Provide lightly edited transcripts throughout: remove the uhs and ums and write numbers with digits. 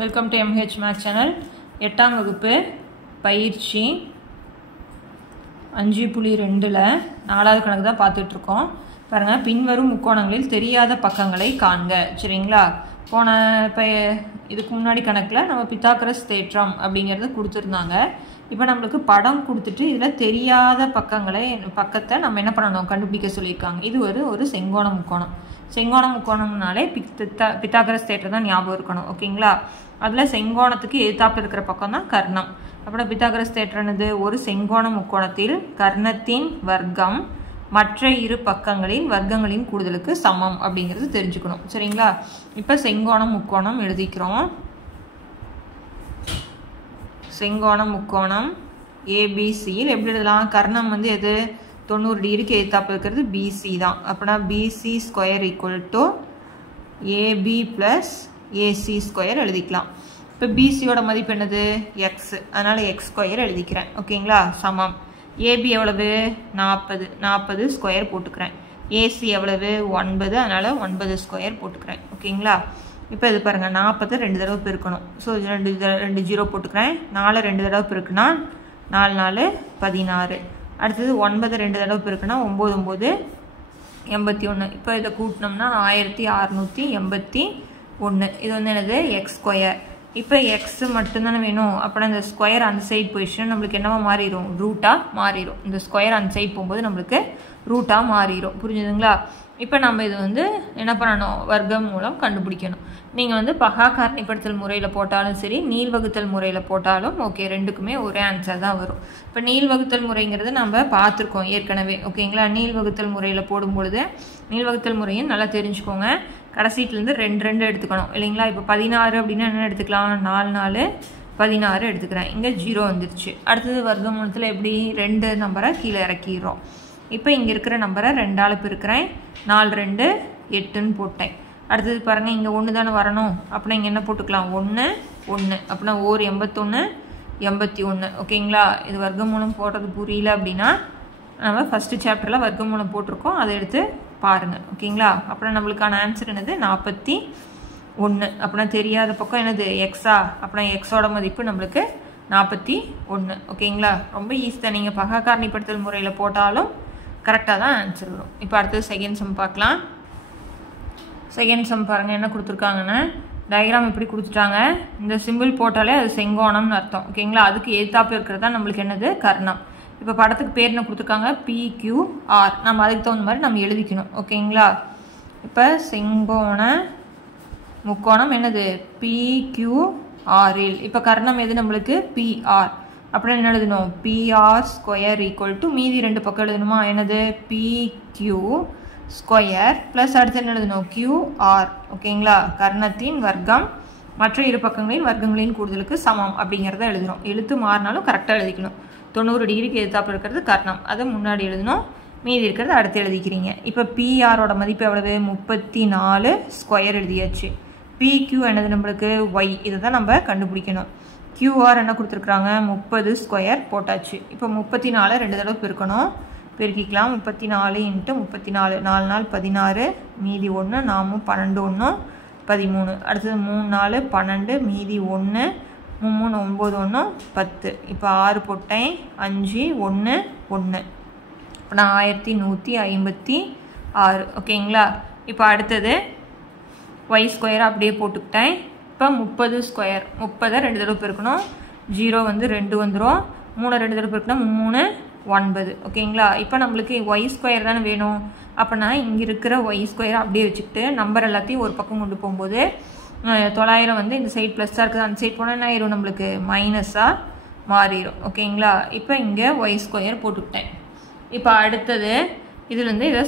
Welcome to MH maths channel. 8ஆம் வகுப்பு பயிற்சி 5.2ல் 4வது கணக்கு தான் பார்த்துட்ருக்கோம். பாருங்கள், பின்வரும் முக்கோணங்களில் தெரியாத பக்கங்களை காண்க. சரிங்களா? போன இதுக்கு முன்னாடி கணக்கில் நம்ம பித்தாகரஸ் தேற்றம் அப்படிங்கிறது கொடுத்துருந்தாங்க. இப்போ நம்மளுக்கு படம் கொடுத்துட்டு இதில் தெரியாத பக்கத்தை நம்ம என்ன பண்ணணும், கண்டுபிடிக்க சொல்லியிருக்காங்க. இது ஒரு செங்கோண முக்கோணம். செங்கோண முக்கோணம்னாலே பித்தாகரஸ் தேற்றம் தான் ஞாபகம் இருக்கணும். ஓகேங்களா? அதில் செங்கோணத்துக்கு எதிர்த்தாப்பில் இருக்கிற பக்கம் தான் கர்ணம். அப்புறம் பித்தாகரஸ் தேற்றம்னது ஒரு செங்கோண முக்கோணத்தில் கர்ணத்தின் வர்க்கம் மற்ற இரு பக்கங்களின் வர்க்கங்களின் கூடுதலுக்கு சமம் அப்படிங்கிறது தெரிஞ்சுக்கணும். சரிங்களா? இப்போ செங்கோணம் முக்கோணம் எழுதிக்கிறோம். செங்கோண முக்கோணம் ஏபிசியில் எப்படி எழுதலாம்? கர்ணம் வந்து எது? 90 டிகிரிக்கு எதிர்த்தாப்பில் இருக்கிறது பிசி தான். அப்படின்னா BC square equal to AB plus AC square எழுதிக்கலாம். இப்போ பிசியோட மதிப்பு என்னது? எக்ஸ். அதனால் எக்ஸ் ஸ்கொயர் எழுதிக்கிறேன். ஓகேங்களா? சமம். ஏபி எவ்வளவு? 40 ஸ்கொயர் போட்டுக்கிறேன். ஏசி எவ்வளவு? 9. அதனால் 9 ஸ்கொயர் போட்டுக்கிறேன். ஓகேங்களா? இப்போ இது பாருங்கள், 40 2 தடவை பெருக்கணும். ஸோ 2 ஜீரோ போட்டுக்கிறேன். 4 2 தடவை பெருக்குனா 4 4 16. அடுத்தது 9 2 தடவை பெருக்குனா 9 9 81. இப்போ இதை கூட்டினோம்னா 1681. இது வந்து என்னது? X square. இப்போ எக்ஸ் மட்டும்தானே வேணும். அப்புறம் இந்த ஸ்கொயர் அந்த சைட் போயிடுச்சுன்னா நம்மளுக்கு என்னவா மாறிடும்? ரூட்டாக மாறிடும். இந்த ஸ்கொயர் அந்த சைட் போகும்போது நம்மளுக்கு ரூட்டாக மாறிடும். புரிஞ்சுதுங்களா? இப்போ நம்ம இது வந்து என்ன பண்ணணும்? வர்க்கம் மூலம் கண்டுபிடிக்கணும். நீங்கள் வந்து பகா காரணிப்படுத்தல் முறையில் போட்டாலும் சரி, நீள்வகுத்தல் முறையில் போட்டாலும் ஓகே, ரெண்டுக்குமே ஒரே ஆன்சர் தான் வரும். இப்போ நீள்வகுத்தல் முறைங்கிறது நம்ம பார்த்துருக்கோம் ஏற்கனவே. ஓகேங்களா? நீள்வகுத்தல் முறையில் போடும்பொழுது நீள்வகுத்தல் முறையும் நல்லா தெரிஞ்சுக்கோங்க. கடைசீட்டிலேருந்து 2 2 எடுத்துக்கணும் இல்லைங்களா? இப்போ 16 அப்படின்னா என்ன எடுத்துக்கலாம்? 4 4 16 எடுத்துக்கிறேன். இங்கே 0 வந்துருச்சு. அடுத்தது வர்க்கமூலத்தில் எப்படி? 2 நம்பரை கீழே இறக்கிடுறோம். இப்போ இங்கே இருக்கிற நம்பரை 2ஆல் பெருக்கிறேன். 4 2 8ன்னு போட்டேன். அடுத்தது பாருங்கள், இங்கே 1 தானே வரணும். அப்படின்னா இங்கே என்ன போட்டுக்கலாம்? 1 1. அப்படின்னா 81 81. ஓகேங்களா? இது வர்க்கமூலம் போடுறது புரியல அப்படின்னா நம்ம ஃபஸ்ட்டு சாப்டரில் வர்க்கமூலம் போட்டிருக்கோம், அதை எடுத்து பாருங்கள். ஓகேங்களா? அப்புறம் நம்மளுக்கான ஆன்சர் என்னது? 41. அப்படின்னா தெரியாத பக்கம் என்னது? எக்ஸா. அப்படின்னா எக்ஸோட மதிப்பு நம்மளுக்கு 41. ஓகேங்களா? ரொம்ப ஈஸி தான். நீங்கள் பகா காரணிப்படுத்தல் முறையில் போட்டாலும் கரெக்டாக தான் ஆன்சர் வரும். இப்போ அடுத்தது செகண்ட் சம் பார்க்கலாம். செகண்ட் சம் பாருங்கள், என்ன கொடுத்துருக்காங்கன்னா டயக்ராம் இப்படி கொடுத்துட்டாங்க. இந்த சிம்பிள் போட்டாலே அது செங்கோணம்னு அர்த்தம். ஓகேங்களா? அதுக்கு எதிர்த்தாப்பு இருக்கிறது தான் நம்மளுக்கு என்னது? கர்ணம். இப்போ படத்துக்கு பேர் என்ன கொடுத்துருக்காங்க? PQR. நம்ம அதுக்கு தகுந்த மாதிரி நம்ம எழுதிக்கணும். ஓகேங்களா? இப்போ செங்கோண முக்கோணம் என்னது? PQRல். இப்போ கர்ணம் எது நம்மளுக்கு? PR. அப்படின்னு என்ன எழுதணும்? PR ஸ்கொயர் ஈக்குவல் டு மீதி 2 பக்கம் எழுதணுமா? என்னது? PQ ஸ்கொயர் ப்ளஸ் அடுத்து என்ன எழுதணும்? QR. ஓகேங்களா? கர்ணத்தின் வர்க்கம் மற்ற இரு பக்கங்களின் வர்க்கங்களின் கூடுதலுக்கு சமம் அப்படிங்கிறத எழுதணும். எழுத்து மாறினாலும் கரெக்டாக எழுதிக்கணும். 90 டிகிரிக்கு எதிர்த்தாப்பு இருக்கிறது கர்ணம், அதை முன்னாடி எழுதணும். மீதி இருக்கிறது அடுத்து எழுதிக்கிறீங்க. இப்போ PRோட மதிப்பு எவ்வளவு? 34 ஸ்கொயர் எழுதியாச்சு. PQ என்னது நம்மளுக்கு? Y. இதை தான் நம்ம கண்டுபிடிக்கணும். QR என்ன கொடுத்துருக்குறாங்க? 30 ஸ்கொயர் போட்டாச்சு. இப்போ 34 2 தடவை பெருக்கணும். பெருக்கிக்கலாம். 34 × 34 4 4 16. மீதி 1 நாமும் 12 1 13. அடுத்தது 3 4 12. மீதி 1 3 9 1 10. இப்போ 6 போட்டேன். 5 1 1. இப்போ நான் 1156. ஓகேங்களா? இப்போ அடுத்தது Y ஸ்கொயர் அப்படியே போட்டுக்கிட்டேன். இப்போ 30 ஸ்கொயர். 30 2 தடவை பெருக்கணும். 0 வந்து 2 வந்துடும். 3 2 தடவை பெருக்கணும். 3 9. ஓகேங்களா? இப்போ நம்மளுக்கு Y ஸ்கொயர் தானே வேணும். அப்போனா இங்கே இருக்கிற Y ஸ்கொயர் அப்படியே வச்சுக்கிட்டு நம்பர் எல்லாத்தையும் ஒரு பக்கம் கொண்டு போகும்போது 900 வந்து இந்த சைட் ப்ளஸ்ஸாக இருக்குது, அந்த சைட் போனால் என்ன ஆயிரும்? நம்மளுக்கு மைனஸாக மாறிடும். ஓகேங்களா? இப்போ இங்கே Y ஸ்கொயர் போட்டுக்கிட்டேன். இப்போ அடுத்தது இதுலேருந்து இதை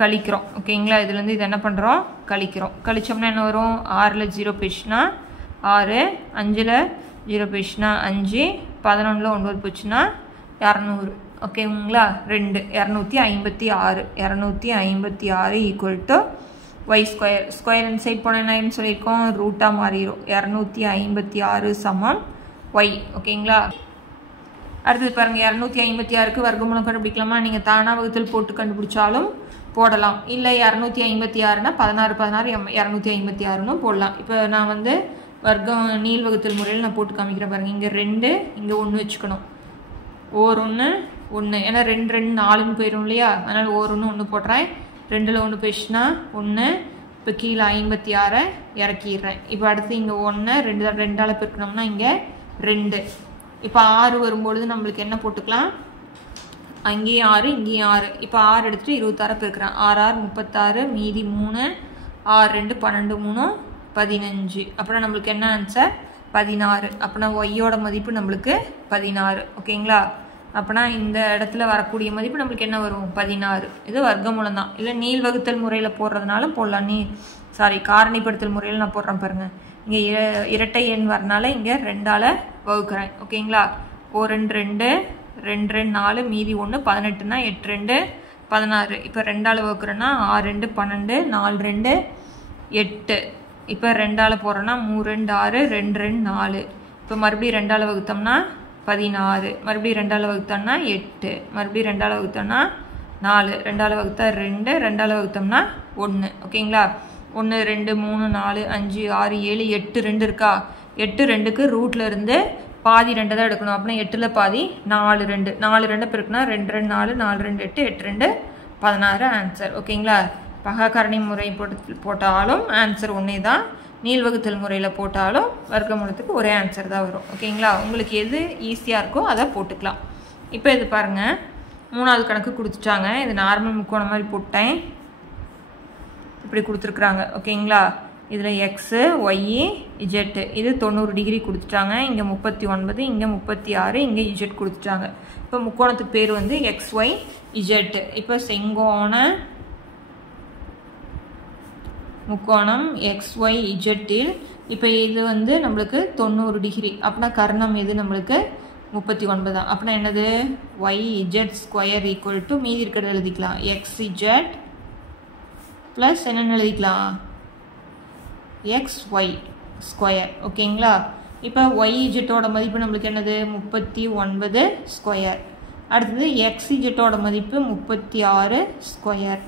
கழிக்கிறோம். ஓகேங்களா? இதுலேருந்து இதை என்ன பண்ணுறோம்? கழிக்கிறோம். கழிச்சோம்னா என்ன வரும்? 6ல் 0 போயிடுச்சுன்னா 6, 5ல் 0 போயிடுச்சுன்னா 5, 11ல் 9 போச்சுன்னா 200. ஓகேங்களா? 2 256. 256 equal to Y square. Square இந்த சைட் போனால் என்ன சொல்லியிருக்கோம்? ரூட்டாக மாறிடும். 256 சமம் Y. ஓகேங்களா? அடுத்தது பாருங்கள், 256க்கு வர்க்கமூலம் கண்டுபிடிக்கலாமா? நீங்கள் தானா வகுத்தல் போட்டு கண்டுபிடிச்சாலும் போடலாம். இல்லை 256னா 16 16 256ன்னு போடலாம். இப்போ நான் வந்து வர்க்கம் நீள்வகுத்தல் முறையில் நான் போட்டு காமிக்கிறேன் பாருங்கள். இங்கே 2 இங்கே 1 வச்சுக்கணும். ஓர் 1 1 ஏன்னா 2 2 4ன்னு போயிடும் இல்லையா, அதனால் ஓர் 1 1 போடுறேன். 2ல் 1 போயிடுச்சுன்னா 1. இப்போ கீழே 56 இறக்கிடுறேன். இப்போ அடுத்து இங்கே 1 2ஆல் பெருக்கணும்னா இங்கே 2. இப்போ 6 வரும்பொழுது நம்மளுக்கு என்ன போட்டுக்கலாம், அங்கேயும் 6 இங்கேயும் 6. இப்போ 6 எடுத்துகிட்டு 26 பெருக்கிறேன். 6 6 36 மீதி 3 6 2 12 3 15. அப்புறம் நம்மளுக்கு என்ன ஆன்சர் 16. அப்படின்னா ஒய்யோட மதிப்பு நம்மளுக்கு 16. ஓகேங்களா, அப்படின்னா இந்த இடத்துல வரக்கூடிய மதிப்பு நம்மளுக்கு என்ன வரும் 16. இது வர்க்கமூலம் தான். இல்லை நீள்வகுத்தல் முறையில் போடுறதுனால போடலாம். காரணிப்படுத்தல் முறையில் நான் போடுறேன் பாருங்கள். இங்கே இரட்டை எண் வரனால இங்கே 2ஆல் வகுக்கிறேன். ஓகேங்களா, ஓ 2 2 2 2 4 மீதி 1 18னா 8 2 16. இப்போ 2ஆல் வகுக்கிறேன்னா 6 2 12 4 2 8. இப்போ 2ஆல் போடுறோன்னா 3 2 6 2 2 4. இப்போ மறுபடியும் 2ஆல் வகுத்தோம்னா 16. மறுபடியும் 2ஆல் வகுத்தோம்னா 8. மறுபடியும் 2ஆல் வகுத்தோம்னா 4. 2ஆல் வகுத்தா 2. 2ஆல் வகுத்தோம்னா 1. ஓகேங்களா, 1 2 3 4 5 6 7 8 2 இருக்கா. 8 2க்கு ரூட்டில் இருந்து பாதி 2 தான் எடுக்கணும். அப்படின்னா 8ல் பாதி 4 2. 4 2 பெருக்குனா 2 2 4 4 2 8 8 2 16 ஆன்சர். ஓகேங்களா, பகாக்காரணி முறை போட்டாலும் ஆன்சர் ஒன்றே தான், நீள்வகுத்தல் முறையில் போட்டாலும் வர்க்கமூலத்துக்கு ஒரே ஆன்சர் தான் வரும். ஓகேங்களா, உங்களுக்கு எது ஈஸியாக இருக்கோ அதை போட்டுக்கலாம். இப்போ இது பாருங்கள், 3வது கணக்கு கொடுத்துட்டாங்க. இது நார்மல் முக்கோணம் மாதிரி போட்டேன், இப்படி கொடுத்துருக்குறாங்க. ஓகேங்களா, இதில் எக்ஸு ஒய்இ இஜெட்டு இது 90 டிகிரி கொடுத்துட்டாங்க. இங்கே 39, இங்கே 36, இங்கே இஜெட் கொடுத்துட்டாங்க. இப்போ முக்கோணத்துக்கு பேர் வந்து எக்ஸ் ஒய் இஜெட்டு. இப்போ செங்கோண முக்கோணம் எக்ஸ் ஒய் இஜெட்டில் இப்போ இது வந்து நம்மளுக்கு 90 டிகிரி. அப்படின்னா கர்ணம் எது நம்மளுக்கு 39. அப்படின்னா என்னது Y Z square equal to மீதி இருக்கிறது எழுதிக்கலாம் எக்ஸ் இஜெட் ப்ளஸ் என்னென்னு எழுதிக்கலாம் எக்ஸ் ஒய் ஸ்கொயர். ஓகேங்களா, இப்போ ஒய் இஜெட்டோட மதிப்பு நம்மளுக்கு என்னது 39 ஸ்கொயர். அடுத்தது எக்ஸ் இஜெட்டோட மதிப்பு 36 ஸ்கொயர்.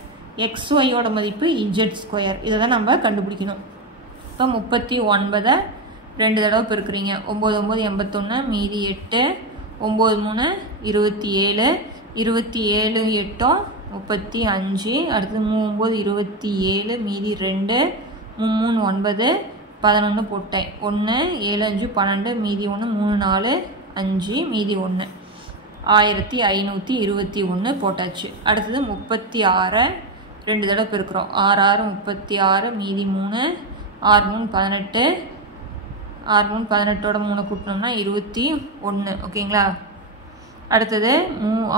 எக்ஸ் ஒய்யோட மதிப்பு இஜெட் ஸ்கொயர். இதை தான் நம்ம கண்டுபிடிக்கணும். இப்போ 39 2 தடவை பெருக்குறீங்க. 9 9 81 மீதி 8 9 3 27 27 8 35. அடுத்து 3 9 27 மீதி 2 3 9 11 போட்டேன். 1 7 5 12 மீதி 1 3 4 5 மீதி 1 1521 போட்டாச்சு. அடுத்தது 36 2 தடவை பெருக்கிறோம். 6 6 36 மீதி 3 6 3 18 6 3 18ஓட 3 கூட்டினோம்னா 21. ஓகேங்களா, அடுத்தது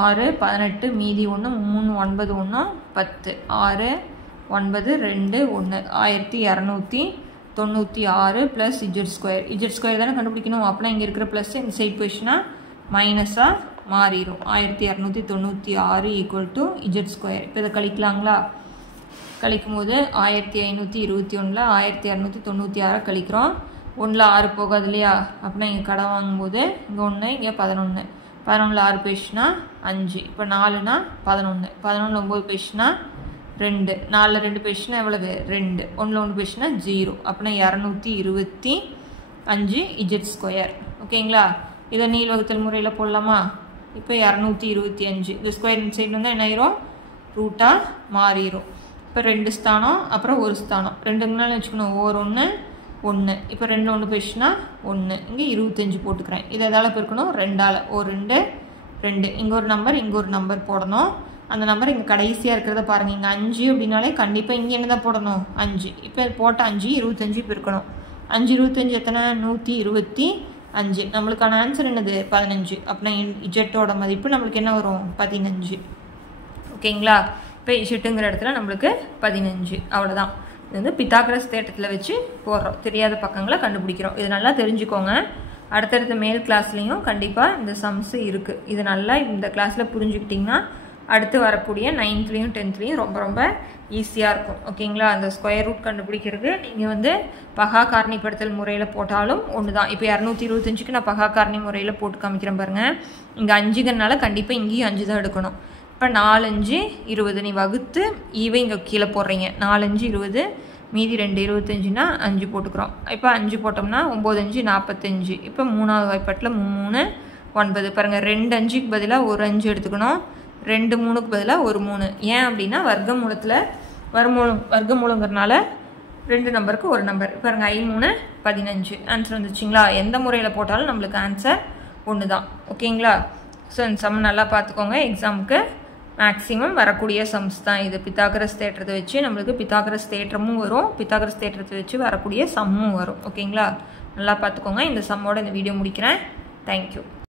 6 18 மீதி 1 3 9 1 10 6 9 2 1 1296 plus Z square. Z square தானே கண்டுபிடிக்கணும். அப்படின்னா இங்கே இருக்கிற ப்ளஸ் இந்த சைட் போயிடுச்சுன்னா மைனஸாக மாறிடும். 1296 ஈக்குவல் டு இஜெட் ஸ்கொயர். இப்போ இதை கழிக்கலாங்களா, கழிக்கும் போது 1521 1696 கழிக்கிறோம். 1ல் 6 போகாது இல்லையா, அப்படின்னா இங்கே கடன் வாங்கும்போது இங்கே 1 இங்கே 11 11ல் 6 போயிடுச்சுன்னா 5. இப்போ 4னா 11 11ல் 9 போயிடுச்சுன்னா 2 4ல் 2 போயிடுச்சுன்னா எவ்வளவு 2 1ல் 1 போயிடுச்சுன்னா 0. அப்படின்னா 225 இஜெட் ஸ்கொயர். ஓகேங்களா, இதை நீள்வகுத்தல் முறையில் போடலாமா. இப்போ 225 இந்த ஸ்கொயர் சைடு வந்தால் என்ன ஆயிரும் ரூட்டாக மாறிடும். இப்போ 2 ஸ்தானம் அப்புறம் 1 ஸ்தானம் 2ங்கனாலும் வச்சுக்கணும். ஓர் 1 1. இப்போ 2 1 போயிடுச்சுன்னா 1. இங்கே 25 போட்டுக்கிறேன். இதை எதால் பெருக்கணும் 2ஆல். ஓர் 2 2. இங்கே ஒரு நம்பர் இங்கே ஒரு நம்பர் போடணும். அந்த நம்பர் இங்கே கடைசியாக இருக்கிறத பாருங்கள். இங்கே 5 அப்படின்னாலே கண்டிப்பாக இங்கே என்ன தான் போடணும் 5. இப்போ போட்ட 5 25 பெருக்கணும். 5 25 எத்தனை 125. நம்மளுக்கான ஆன்சர் என்னது 15. அப்படின்னா இஜெட்டோட மதிப்பு நம்மளுக்கு என்ன வரும் 15. ஓகேங்களா, இப்போ இஜெட்டுங்கிற இடத்துல நம்மளுக்கு 15. அவ்வளோதான். இது வந்து பித்தாகரஸ் தேற்றத்தில் வச்சு போடுறோம். தெரியாத பக்கங்களை கண்டுபிடிக்கிறோம். இது நல்லா தெரிஞ்சுக்கோங்க. அடுத்தடுத்த மேல் கிளாஸ்லேயும் கண்டிப்பாக இந்த சம்ஸு இருக்குது. இது நல்லா இந்த கிளாஸில் புரிஞ்சுக்கிட்டிங்கன்னா அடுத்து வரக்கூடிய 9th 10th ரொம்ப ரொம்ப ஈஸியாக இருக்கும். ஓகேங்களா, அந்த ஸ்கொயர் ரூட் கண்டுபிடிக்கிறது நீங்கள் வந்து பகா காரணிப்படுத்தல் முறையில் போட்டாலும் ஒன்று தான். இப்போ 225க்கு நான் பகா காரணி முறையில் போட்டு காமிக்கிறேன் பாருங்கள். இங்கே 5ங்கனால கண்டிப்பாக இங்கேயும் 5 தான் எடுக்கணும். இப்போ 4 5 20 நீ வகுத்து ஈவை இங்கே கீழே போடுறீங்க. 4 5 20 மீதி 2 25னா 5 போட்டுக்கிறோம். இப்போ 5 போட்டோம்னா 9 5 45. இப்போ 3வது வாய்ப்பாட்டில் 3 9. பாருங்கள் 2 5க்கு பதிலாக ஒரு 5 எடுத்துக்கணும், 2 3க்கு பதிலாக ஒரு 3. ஏன் அப்படின்னா வர்க்கமூலத்தில் வர்க்கமூலங்கிறதுனால 2 நம்பருக்கு ஒரு நம்பர். பாருங்கள் 5 3 15 ஆன்சர் வந்துச்சுங்களா. எந்த முறையில் போட்டாலும் நம்மளுக்கு ஆன்சர் ஒன்று தான். ஓகேங்களா. ஸோ இந்த சம் நல்லா பார்த்துக்கோங்க. எக்ஸாமுக்கு மேக்ஸிமம் வரக்கூடிய சம்ஸ் தான் இது. பித்தாகரஸ் தேற்றத்தை வச்சு நம்மளுக்கு பித்தாகரஸ் தேற்றமும் வரும், பித்தாகரஸ் தேற்றத்தை வச்சு வரக்கூடிய சம்மும் வரும். ஓகேங்களா. நல்லா பார்த்துக்கோங்க. இந்த சம்மோட இந்த வீடியோ முடிக்கிறேன். தேங்க்யூ.